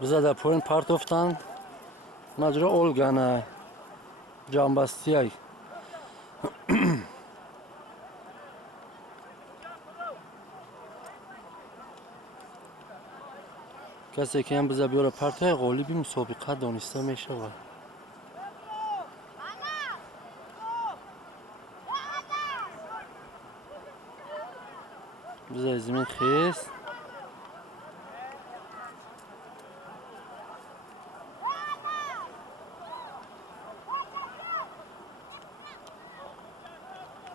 Bize de point partoftan mecra olgana cambastiyay. کسی که هم بذار بیاره پرتای غالبی مسابقه دانسته میشه و بذار زمین خیست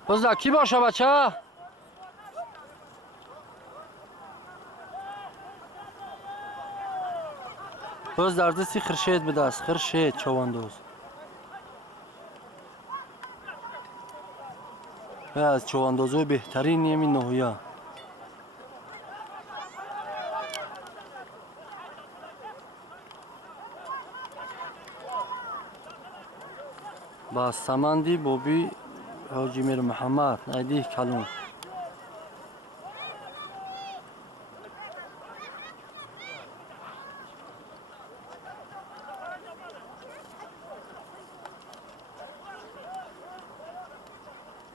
بذار کی باشه بچه؟ باز در دستی خرشید بده است خرشید چواندوز از چواندوزهای بهترین یمی نهویا با سمندی بوبی حاجی میر محمد ایدی کلون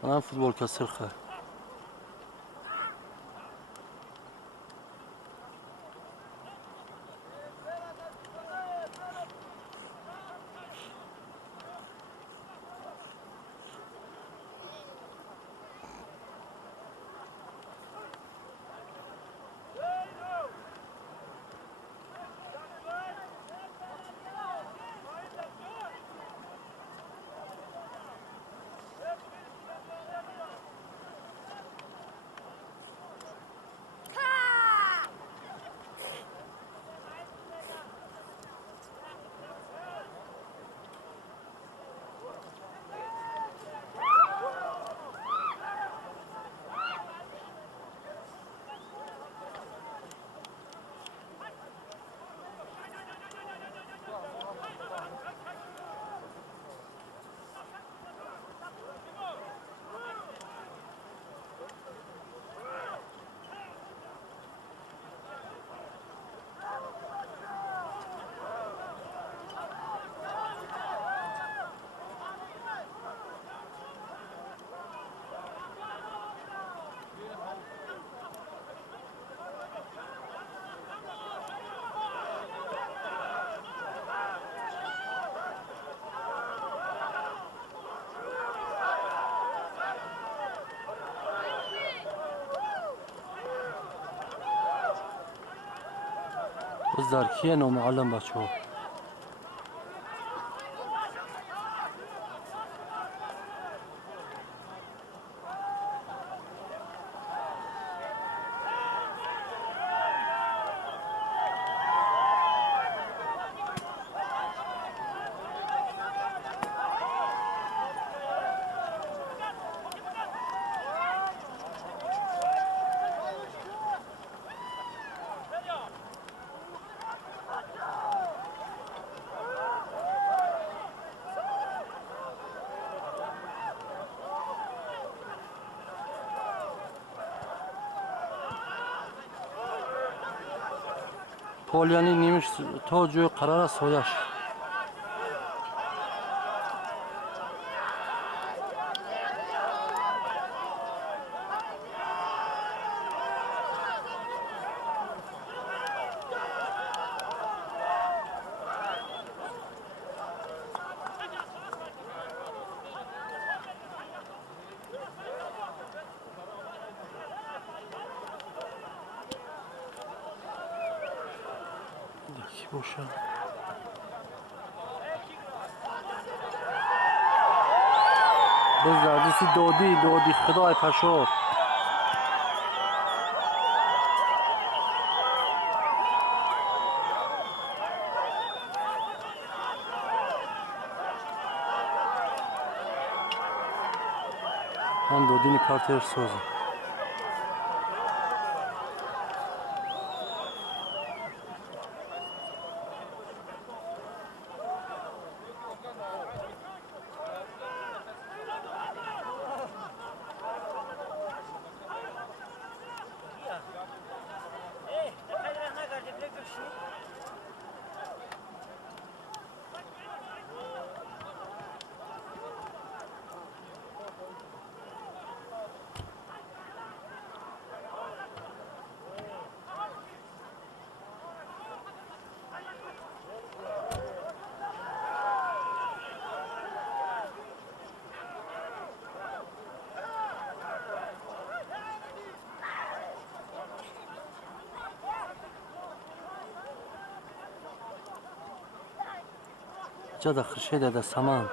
من فوتبال کسرخه بذار کیه نامعلم بچه ها پولیانی نیمش تا جوی قرار است سویش کی باشه بذار دستی دادی خدای پشور هم دادینی پارتر سازه جا دا خرشه دا سامان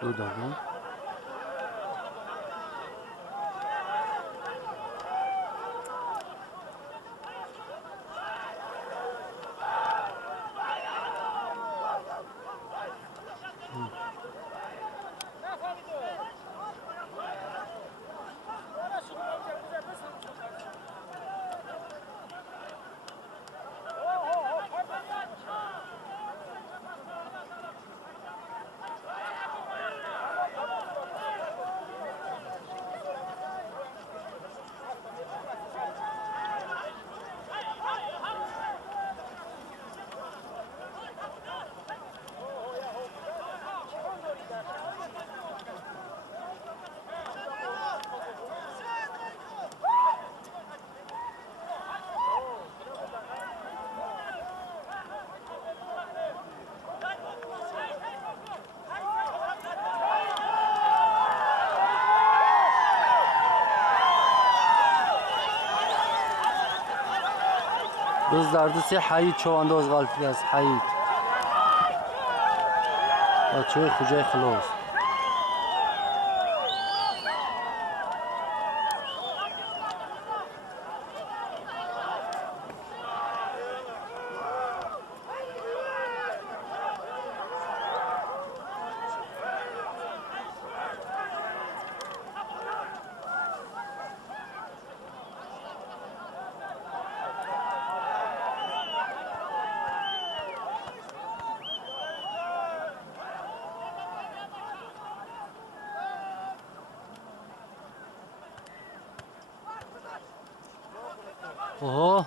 دو دقیقه روز دردسی حیید چوانداز غالفی از حیید بچه خوجه خلاص اوه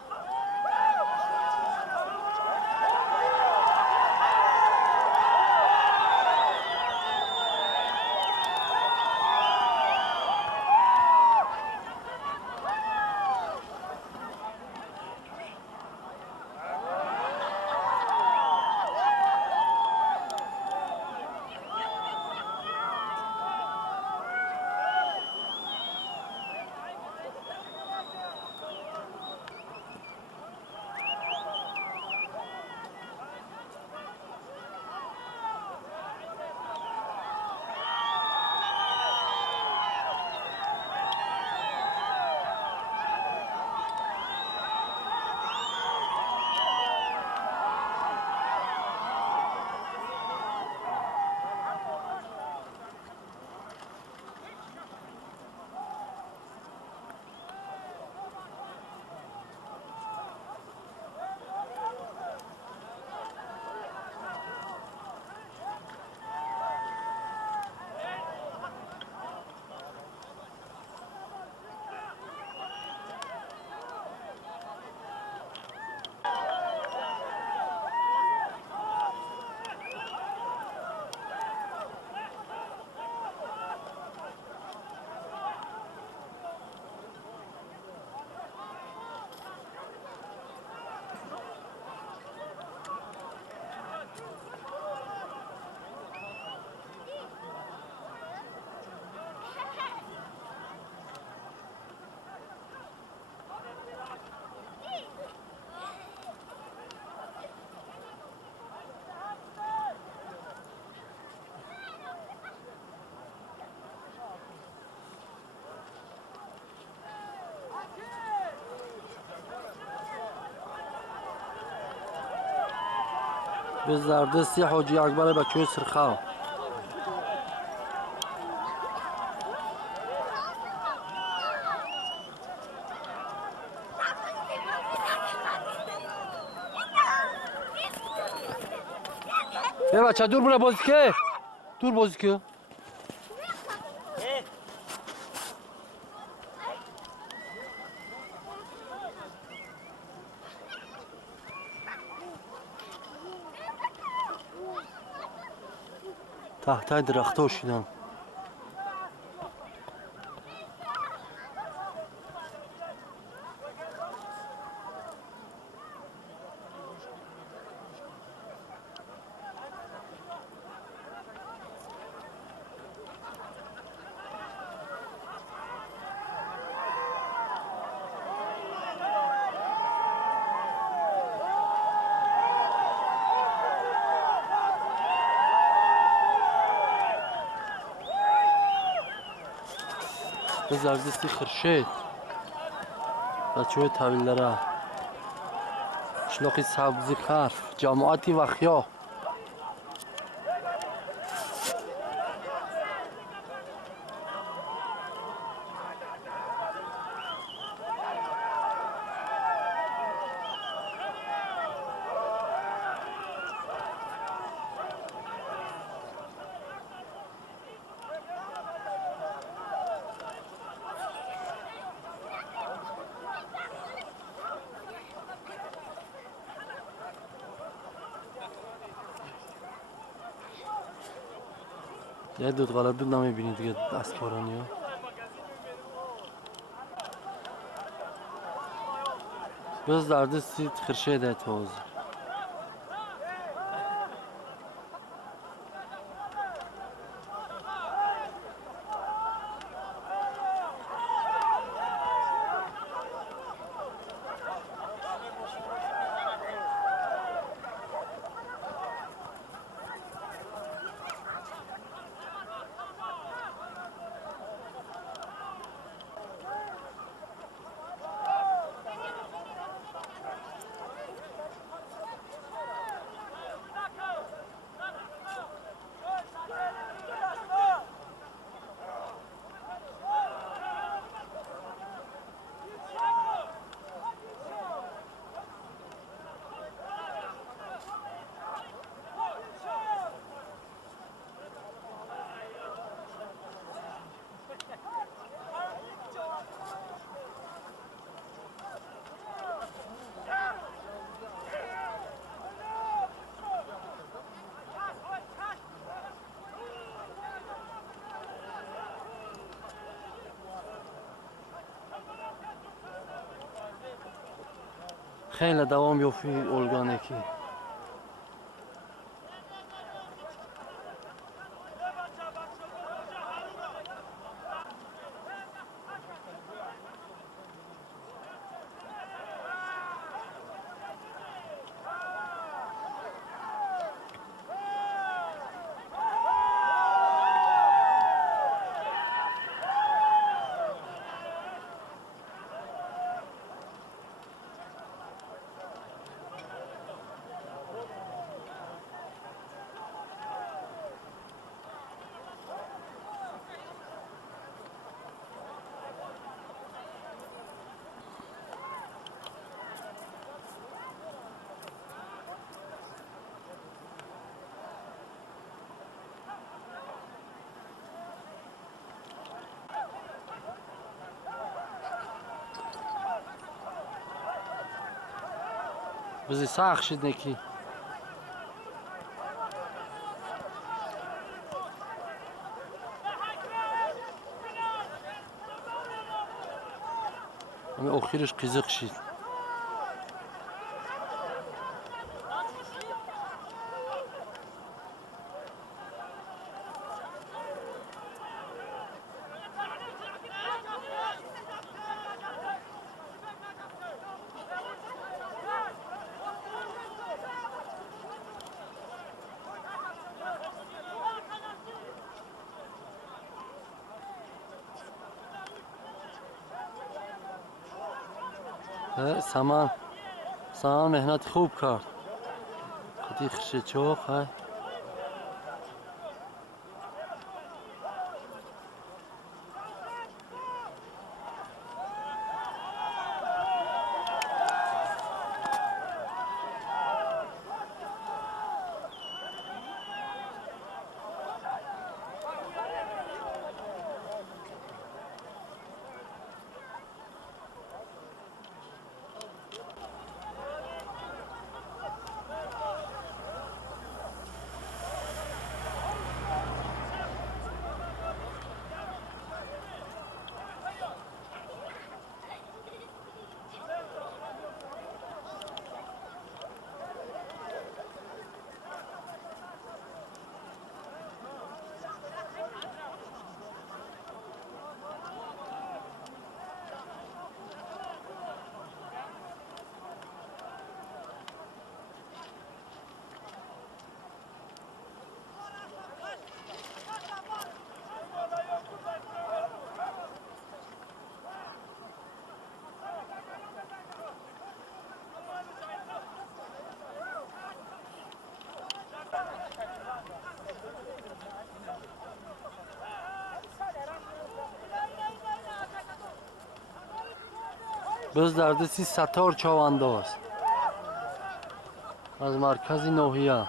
به زردستی حاجی اکبر بچه سرخاو. بچه دور بره بازی که دور بازی که تحت درخت ها شیدن. به زردستی خرشید بچه های طویلره شلاقی سبزی کارف جماعتی وخیا. یه دود غلط دود نمیبینی دیگه اسپارانی ها. بز زردستی خرشید توز خیلی دوام یافی اولگانکی. بزی ساخ شد نکی همه آخرش قیزق شد. سامان مهنت خوب کرد. دی خشچو های باز در دستی ستار چوانداز از مرکز ناحیه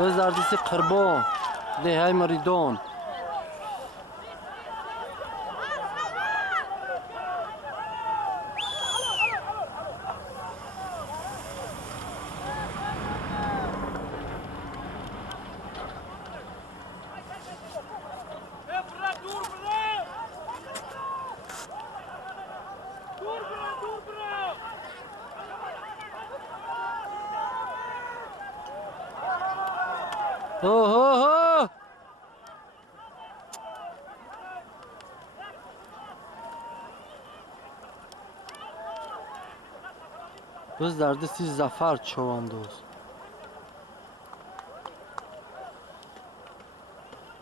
باز در دستی قربان دههای مریدان باز در دستی زفر چوانداز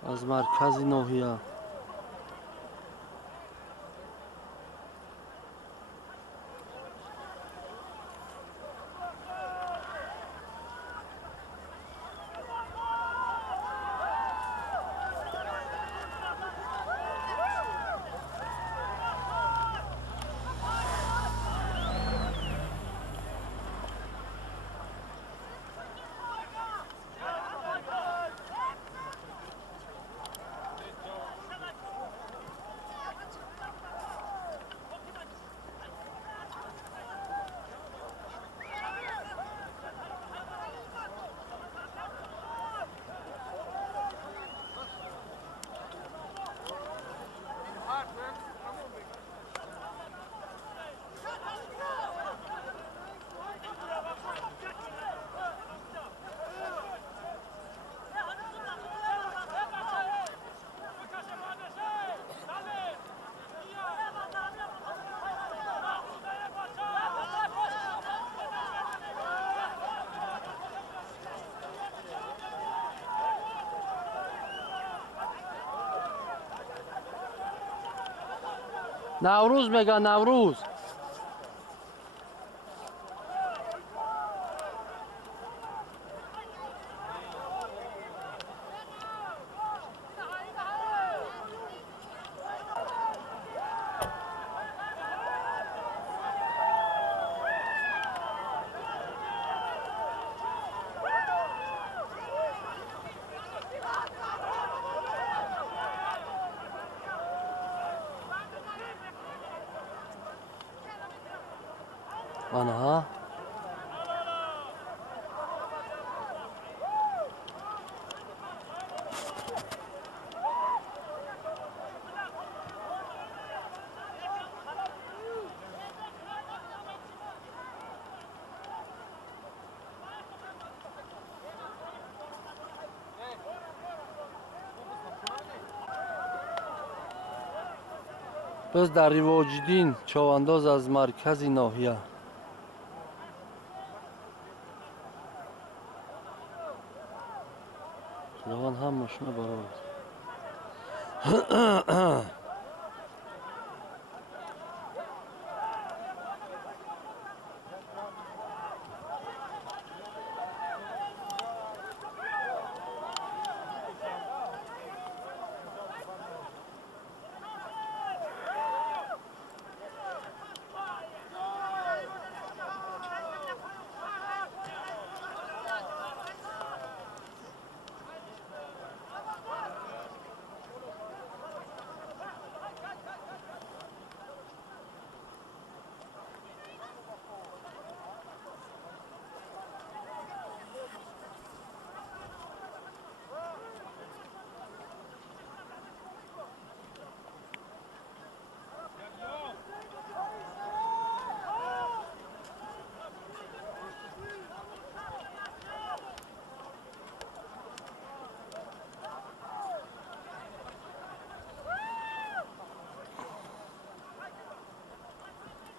از مرکز ناحیه نوروز میگه نوروز. آنها biz در ریواجیدین چوانداز از مرکز ناحیه. خداوند همشون برابر.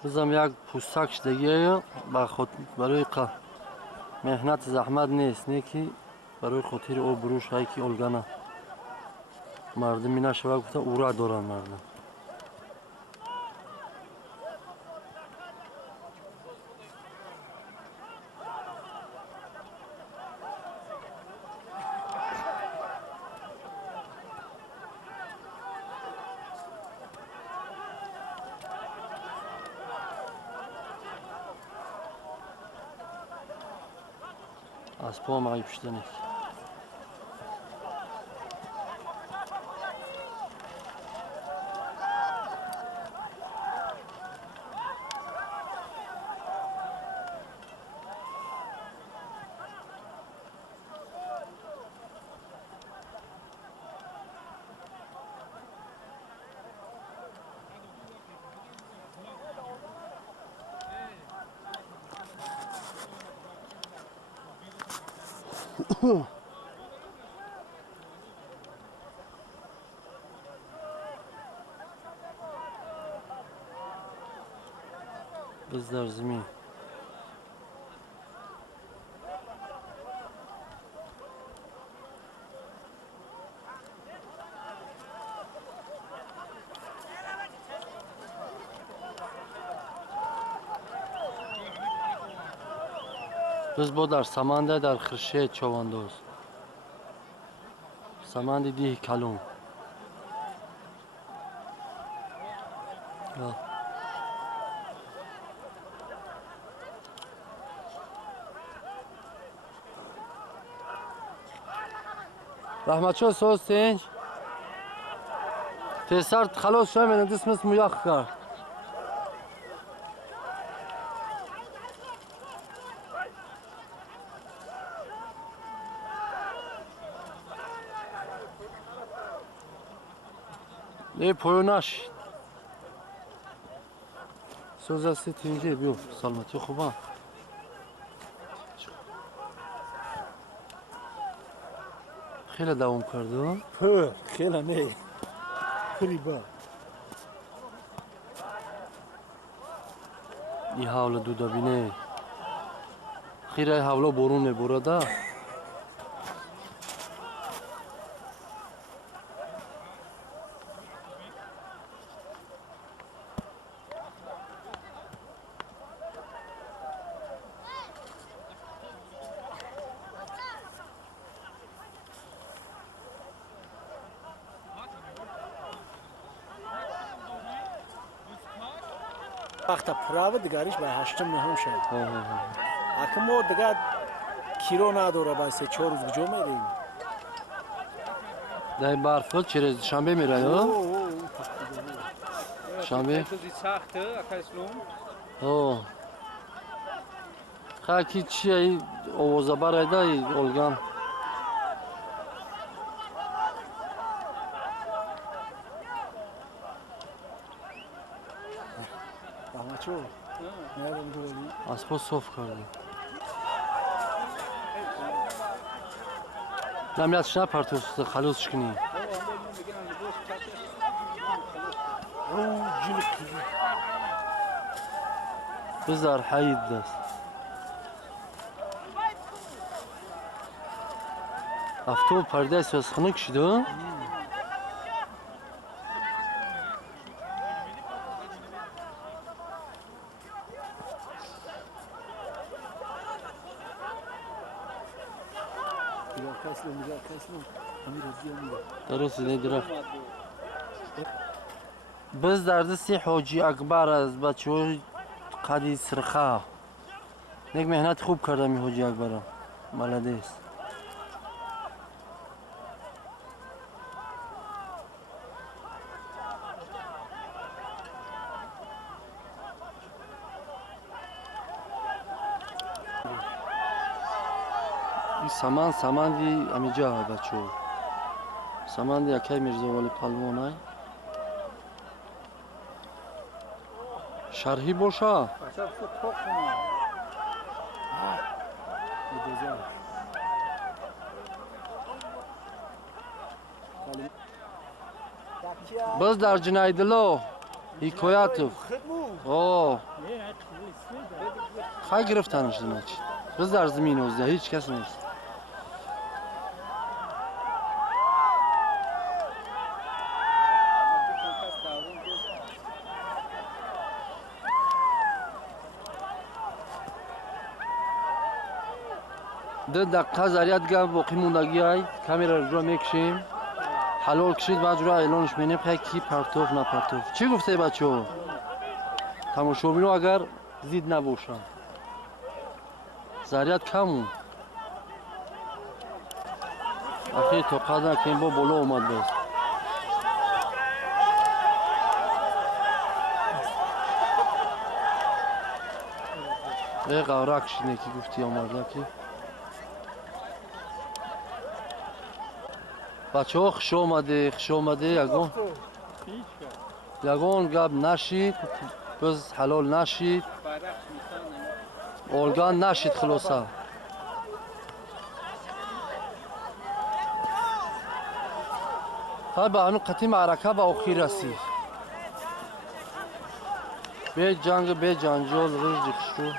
بزم یک پوستک دیگه با خود برای مهنت زحمت نیست نه که برای خاطر او بروش های که الگانه مردمی نشوه گفته او را دارن مردم. از پا مغی پشتنی biz در زمین biz با در سمنده در خرشه چوانداز سمند دیه کلون رحمت شو سوز تنج تسر خلاص شو من دست مویاخ کرد نه پایوناش سوز است تنجه بیو سلامتی خوبه خیلی دوام کرده خیلی نه خیلی با این حول دودا بینه خیره حولا برون میبرده وقتا پراوه دیگریش به 8 مهم شد. ها ها ها. اگه ما دیگه کیلو نداره با 3-4 روز جو میریم. در برفت چه روز شنبه میره یا؟ شنبه؟ ها. خاکی چیه آوازه برای دای اولگان؟ Amaço. Nereden duralım? اسبا صاف کردی. نمیاد شب پرتوست خلاص کنی. Cilik kızı. بذار حید دست. افتو پرده سوز خنک شده. Mirar kaslı. Amir Aziyamir. درست درخت. بز در دستی حاجی اکبر از بچه قدی سرخه. یک مهنت خوب کردم این حاجی اکبرم. ملدیس. این سامان دی امیجا بچه. سامان دی اکی میرزا ولی پلوانای. شرحی باشه. باز در جنایدلو حکایتو اوه خواهی گرفتنش دنچ باز در زمین وزده هیچ کس نیست ده دقیقه زریعت گفت باقی موندگی های کمی را رجوع میکشیم حلال کشید بعد رو اعلانش مینیم خیلی کی پرتوف نه پرتوف چی گفته بچه ها؟ تماشابین اگر زید نباشن زریعت کمون اخیر تا قدر که این با بالا اومد باز ای قورک شینه که گفتی آمده که بچه ها خش آمده یگان گب نشید بز حلال نشید اولگان نشید خلاصه ها به هنو قطعی معرکه به آخیر رسید به جنگ به جنجال رجد خشو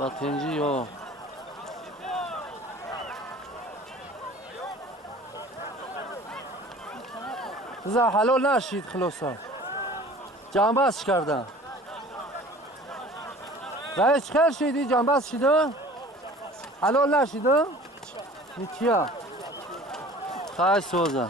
بطنجی یا زا حلال نشید خلاصه جنبست کردن رئیس خیر شدی جنبست شده حلال نشیده؟ چیه؟ خیلی سوزه